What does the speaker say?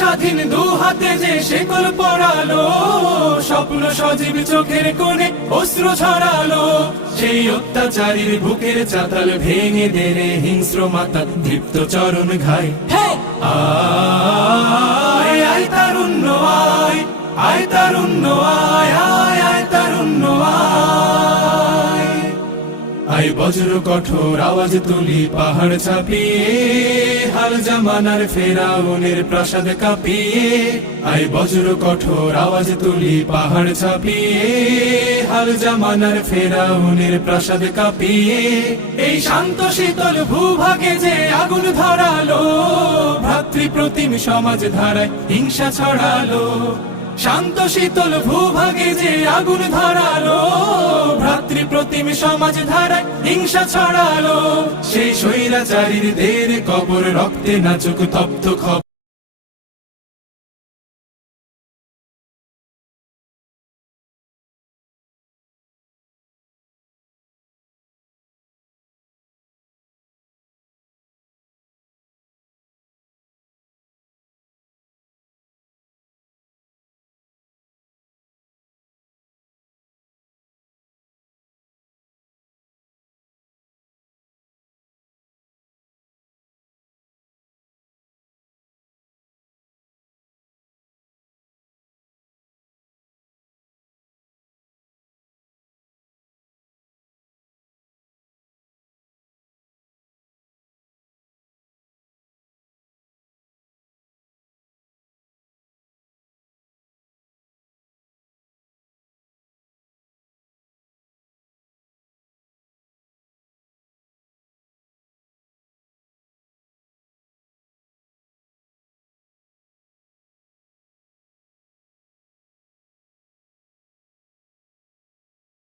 স্বাধীন দু হাতে যে শেকল পড়ালো, স্বপ্ন সজীব চোখের কোণে অস্ত্র ছড়ালো। সেই অত্যাচারীর বুকের চাতাল ভেঙে দেরে হিংস্র মাতা দীপ্ত চরণ ঘাই। আয় আয় তারুণ্য আয়, আয় তারুণ্য আয়, আয় আয় তারুণ্য আয়। আয় বজ্র কঠোর আওয়াজ তুলি পাহাড় ছাপিয়ে, হাল জামানার ফেরাউনের প্রাসাদ কাঁপিয়ে। আয় বজ্র কঠোর আওয়াজ তুলি পাহাড় ছাপিয়ে, হাল জামানার ফেরাউনের প্রাসাদ কাঁপিয়ে। এই শান্ত শীতল ভূভাগে যে আগুন ধরালো, ভ্রাতৃপ্রতিম সমাজ ধারায় হিংসা ছড়ালো। শান্ত শীতল ভূভাগে যে আগুন ধরালো, ভ্রাতৃপ্রতিম সমাজ ধারায় হিংসা ছড়ালো। সেই স্বৈরাচারীর দের কবর রক্তে নাচুক তপ্ত খবর।